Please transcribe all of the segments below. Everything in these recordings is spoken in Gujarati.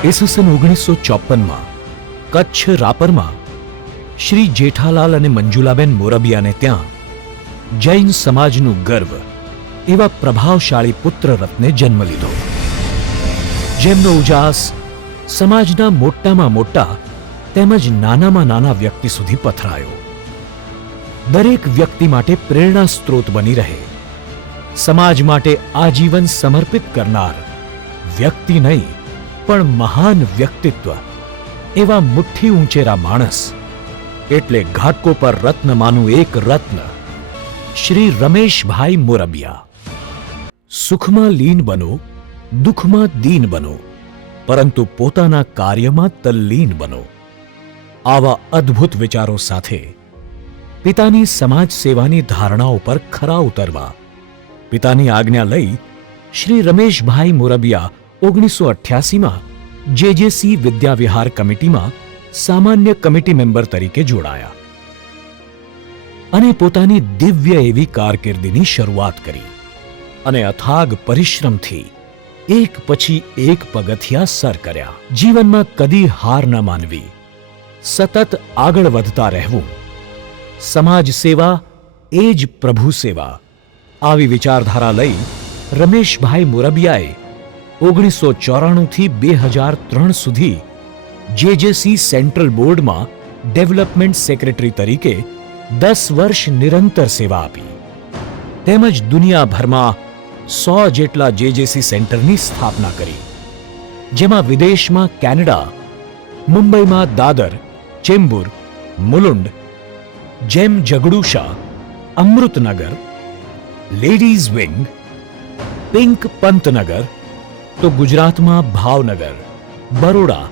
ઈસવીસન 1954માં કચ્છ રાપરમાં શ્રી જેઠાલાલ અને મંજુલાબેન મોરબિયાને ત્યાં જૈન સમાજનું ગર્વ એવા પ્રભાવશાળી પુત્ર રત્ને જન્મ લીધો, જેમનો ઉજાસ સમાજના મોટામાં મોટા તેમજ નાનામાં નાના વ્યક્તિ સુધી પથરાયો. દરેક વ્યક્તિ માટે પ્રેરણા સ્ત્રોત બની રહે, સમાજ માટે આજીવન સમર્પિત કરનાર વ્યક્તિ નહીં પણ મહાન વ્યક્તિત્વ એવા મુઠ્ઠી ઊંચેરા માણસ એટલે ઘાટકોપર રત્નમાંનું એક રત્ન શ્રી રમેશભાઈ મોરબિયા. સુખમાં લીન બનો, દુઃખમાં દીન બનો, પરંતુ પોતાના કાર્યમાં તલ્લીન બનો. આવા અદ્ભુત વિચારો સાથે પિતાની સમાજ સેવાની ધારણાઓ પર ખરા ઉતરવા પિતાની આજ્ઞા લઈ શ્રી રમેશભાઈ મોરબિયા 1988માં જેજેસી વિદ્યાવિહાર કમિટીમાં સામાન્ય કમિટી મેમ્બર તરીકે જોડાયા અને પોતાની દિવ્ય એવી કારકિર્દીની શરૂઆત કરી અને અથાગ પરિશ્રમથી એક પછી એક પગથિયા સર કર્યા. જીવનમાં કદી હાર ન માનવી, સતત આગળ વધતા રહેવું, સમાજ સેવા એ જ પ્રભુ સેવા, આવી વિચારધારા લઈ રમેશભાઈ મોરબિયાએ 1994થી 2003 સુધી જેજેસી સેન્ટ્રલ બોર્ડમાં ડેવલપમેન્ટ સેક્રેટરી તરીકે 10 વર્ષ નિરંતર સેવા આપી, તેમજ દુનિયાભરમાં 100 જેટલા જેજેસી સેન્ટરની સ્થાપના કરી, જેમાં વિદેશમાં કેનેડા, મુંબઈમાં દાદર, ચેમ્બુર, મુલુંડ, જેમ જગડુશા, અમૃતનગર, લેડીઝ વિંગ, પિંક પંતનગર, તો ગુજરાતમાં ભાવનગર, બરોડા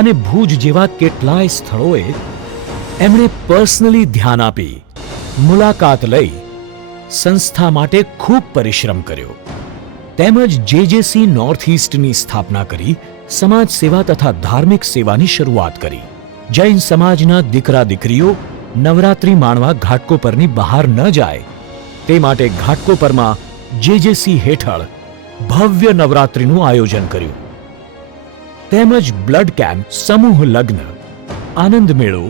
અને ભુજ જેવા કેટલાય સ્થળોએ એમણે પર્સનલી ધ્યાન આપી, મુલાકાત લઈ સંસ્થા માટે ખૂબ પરિશ્રમ કર્યો, તેમજ જેજેસી નોર્થ ઈસ્ટની સ્થાપના કરી સમાજ સેવા તથા ધાર્મિક સેવાની શરૂઆત કરી. જૈન સમાજના દીકરા દીકરીઓ નવરાત્રિ માણવા ઘાટકોપરની બહાર ન જાય તે માટે ઘાટકોપરમાં જેજેસી હેઠળ ભવ્ય નવરાત્રિનું આયોજન કર્યું, તેમજ બ્લડ કેમ્પ, સમૂહ લગ્ન, આનંદ મેળો,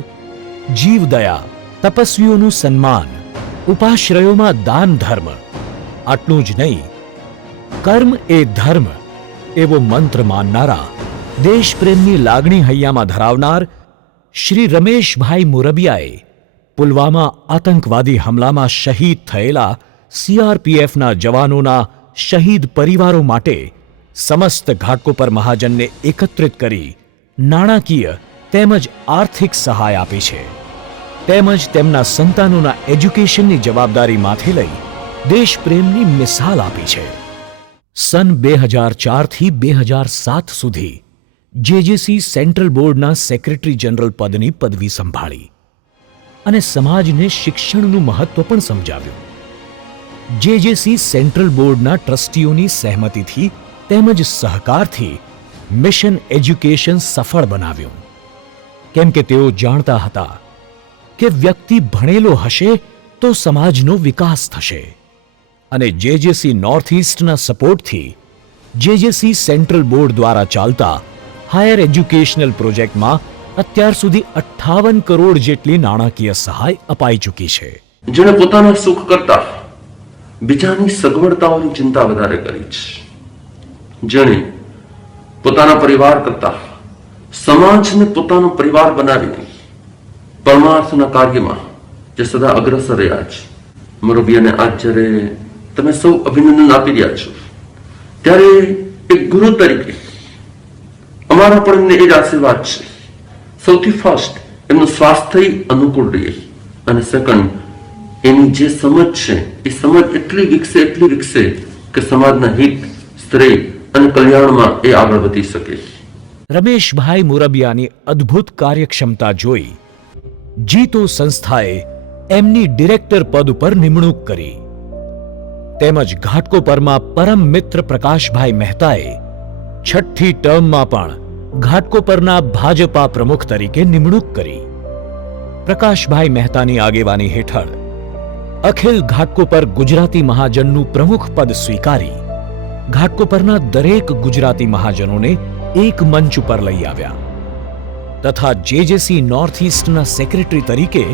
જીવદયા, તપસ્વીઓનું સન્માન, ઉપાશ્રયોમાં દાન ધર્મ, આટલું જ નહીં, કર્મ એ ધર્મ એવો મંત્ર માનનારા, દેશપ્રેમની લાગણી હૈયામાં ધરાવનાર શ્રી રમેશભાઈ મોરબિયાએ પુલવામા આતંકવાદી હુમલામાં શહીદ થયેલા સીઆરપીએફના જવાનોના શહીદ પરિવારો માટે સમસ્ત ઘાટકોપર મહાજનને એકત્રિત કરી નાણાકીય તેમજ આર્થિક સહાય આપી છે, તેમજ તેમના સંતાનોના એજ્યુકેશનની જવાબદારી માથે લઈ દેશપ્રેમની મિસાલ આપી છે. સન 2004થી 2007 સુધી જેજેસી સેન્ટ્રલ બોર્ડના સેક્રેટરી જનરલ પદની પદવી સંભાળી અને સમાજને શિક્ષણનું મહત્વ પણ સમજાવ્યું. જેજેસી સેન્ટ્રલ બોર્ડના ટ્રસ્ટીઓની સહેમતીથી તેમજ સહકારથી મિશન એજ્યુકેશન સફળ બનાવ્યું, કેમ કે તેઓ જાણતા હતા કે વ્યક્તિ ભણેલો હશે તો સમાજનો વિકાસ થશે અને જેજેસી નોર્થ ઈસ્ટના સપોર્ટથી જેજેસી સેન્ટ્રલ બોર્ડ દ્વારા ચાલતા હાયર એજ્યુકેશનલ પ્રોજેક્ટમાં અત્યાર સુધી 58 કરોડ જેટલી નાણાકીય સહાય અપાઈ ચૂકી છે. જેણે પોતાના સુખ કરતા બીજાની સગવડતાઓની ચિંતા વધારે કરી છે, જેણે પોતાના પરિવાર કરતા સમાજને પોતાનો પરિવાર બનાવીને પરમાર્થના કાર્યમાં જે સદા અગ્રસર રહ્યા છે, મોરબિયાને આજ જ્યારે તમે સૌ અભિનંદન આપી રહ્યા છો ત્યારે એક ગુરુ તરીકે અમારા પણ એમને એ જ આશીર્વાદ છે. સૌથી ફર્સ્ટ એમનું સ્વાસ્થ્ય અનુકૂળ રહે અને સેકન્ડ એની જે સમજ છે એ સમજ એટલી વિકસે કે સમાજના હિત, શ્રેય અને કલ્યાણમાં એ આગળ વધી શકે. રમેશભાઈ મોરબિયાની અદ્ભુત કાર્યક્ષમતા જોઈ જીતો સંસ્થાએ એમની ડિરેક્ટર પદ ઉપર નિમણૂક કરી, તેમજ ઘાટકોપરમાં પરમ મિત્ર પ્રકાશભાઈ મહેતાએ 6ઠ્ઠી ટર્મમાં પણ ઘાટકોપરના ભાજપા પ્રમુખ તરીકે નિમણૂક કરી. પ્રકાશભાઈ મહેતાની આગેવાની હેઠળ અખિલ ઘાટકોપર ગુજરાતી મહાજનનું પ્રમુખ પદ સ્વીકારી ઘાટકોપરના દરેક ગુજરાતી મહાજનોને એક મંચ ઉપર લઈ આવ્યા તથા જેજેસી નોર્થ ઈસ્ટના સેક્રેટરી તરીકે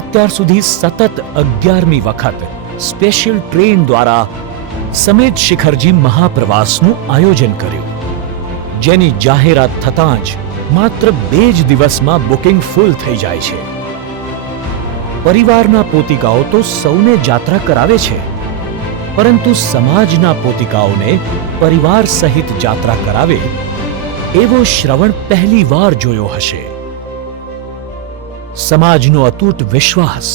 અત્યાર સુધી સતત 11મી વખત સ્પેશિયલ ટ્રેન દ્વારા સમેત શિખરજી મહાપ્રવાસનું આયોજન કર્યું, જેની જાહેરાત થતાં જ માત્ર 2 જ દિવસમાં બુકિંગ ફૂલ થઈ જાય છે. પરિવારના પોતિકાઓ તો સૌને જાત્રા કરાવે છે, પરંતુ સમાજના પોતિકાઓને પરિવાર સહિત જાત્રા કરાવે એવો શ્રવણ પહેલીવાર જોયો હશે. સમાજનો અતૂટ વિશ્વાસ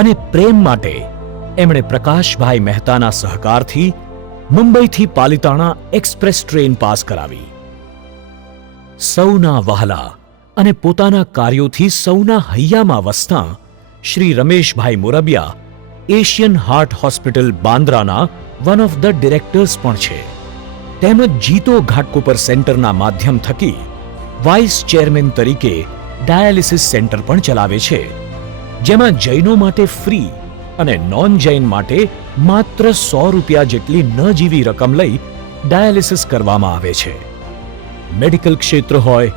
અને પ્રેમ માટે એમણે પ્રકાશભાઈ મહેતાના સહકારથી મુંબઈથી પાલિતાણા એક્સપ્રેસ ટ્રેન પાસ કરાવી. સૌના વહાલા અને પોતાના કાર્યોથી સૌના હૈયામાં વસતા Shri Rameshbhai Morbia Asian heart hospital બાંદ્રાના વન ઓફ ધ ડિરેક્ટર્સ પણ છે, તેમજ જીતો ઘાટકોપર સેન્ટરના માધ્યમ થકી વાઇસ ચેરમેન તરીકે ડાયાલિસિસ સેન્ટર પણ ચલાવે છે, જેમાં જૈનો માટે ફ્રી અને નોન જૈન માટે માત્ર 100 રૂપિયા જેટલી ન જીવી રકમ લઈ ડાયાલિસિસ કરવામાં આવે છે. મેડિકલ ક્ષેત્ર હોય,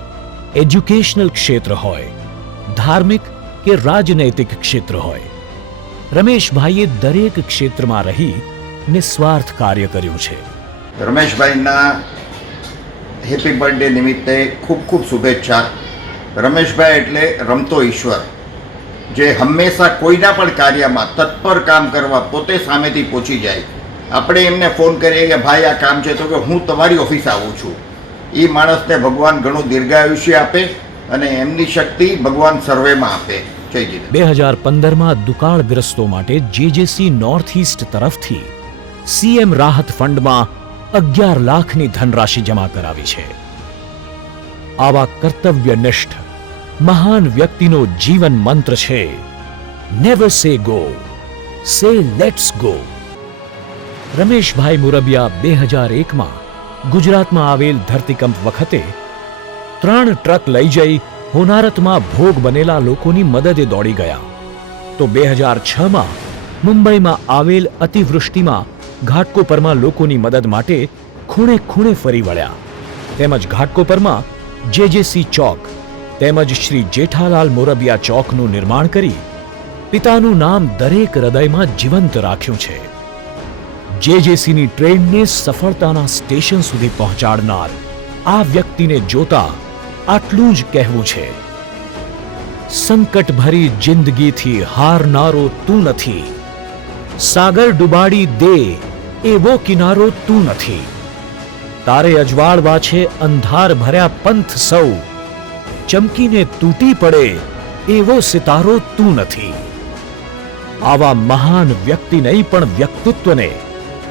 એજ્યુકેશનલ ક્ષેત્ર હોય, ધાર્મિક કે રાજનૈતિક ક્ષેત્ર હોય, રમેશભાઈએ દરેક ક્ષેત્રમાં રહી નિસ્વાર્થ કાર્ય કર્યું છે. રમેશભાઈના હેપી બર્થડે નિમિત્તે ખૂબ ખૂબ શુભેચ્છા. રમેશભાઈ એટલે રમતો ઈશ્વર, જે હંમેશા કોઈના પણ કાર્યમાં તત્પર કામ કરવા પોતે સામેથી પહોંચી જાય. આપણે એમને ફોન કરીએ કે ભાઈ આ કામ છે, તો કે હું તમારી ઓફિસ આવું છું. એ માણસને ભગવાન ઘણું દીર્ઘાયુષ્ય આપે અને એમની શક્તિ ભગવાન સર્વેમાં આપે. જય જીનેન્દ્ર. 2015માં દુકાળગ્રસ્તો માટે જેજેસી નોર્થ ઈસ્ટ તરફથી સીએમ રાહત ફંડમાં 11 લાખની ધનરાશિ જમા કરાવી છે. આવા કર્તવ્યનિષ્ઠ મહાન વ્યક્તિનો જીવન મંત્ર છે નેવર સે ગો, સે લેટ્સ ગો. રમેશભાઈ મોરબિયા 2001માં ગુજરાતમાં આવેલ ધરતીકંપ વખતે 3 ટ્રક લઈ જઈ હોનારતમાં ભોગ બનેલા લોકોની મદદે દોડી ગયા, તો 2006માં મુંબઈમાં આવેલ અતિવૃષ્ટિમાં ઘાટકોપરમાં લોકોની મદદ માટે ખૂણે ખૂણે ફરી વળ્યા, તેમજ ઘાટકોપરમાં જેજેસી ચોક તેમજ શ્રી જેઠાલાલ મોરબિયા ચોકનું નિર્માણ કરી પિતાનું નામ દરેક હૃદયમાં જીવંત રાખ્યું છે. જેજેસીની ટ્રેનને સફળતાના સ્ટેશન સુધી પહોંચાડનાર આ વ્યક્તિને જોતા આટલું જ કહેવું છે, સંકટભરી જિંદગીથી હારનારો તું નથી, સાગર ડુબાડી દે એવો કિનારો તું નથી, તારે અજવાળવા છે અંધાર ભર્યા પંથ સૌ, ચમકીને તૂટી પડે એવો સિતારો તું નથી. આવા મહાન વ્યક્તિ નહીં પણ વ્યક્તિત્વને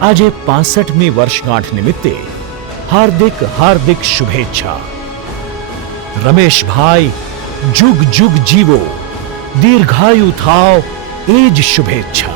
આજે 65મી વર્ષગાંઠ નિમિત્તે હાર્દિક હાર્દિક શુભેચ્છા. રમેશભાઈ જુગ જુગ જીવો, દીર્ઘાયુ થાવ, એ જ શુભેચ્છા.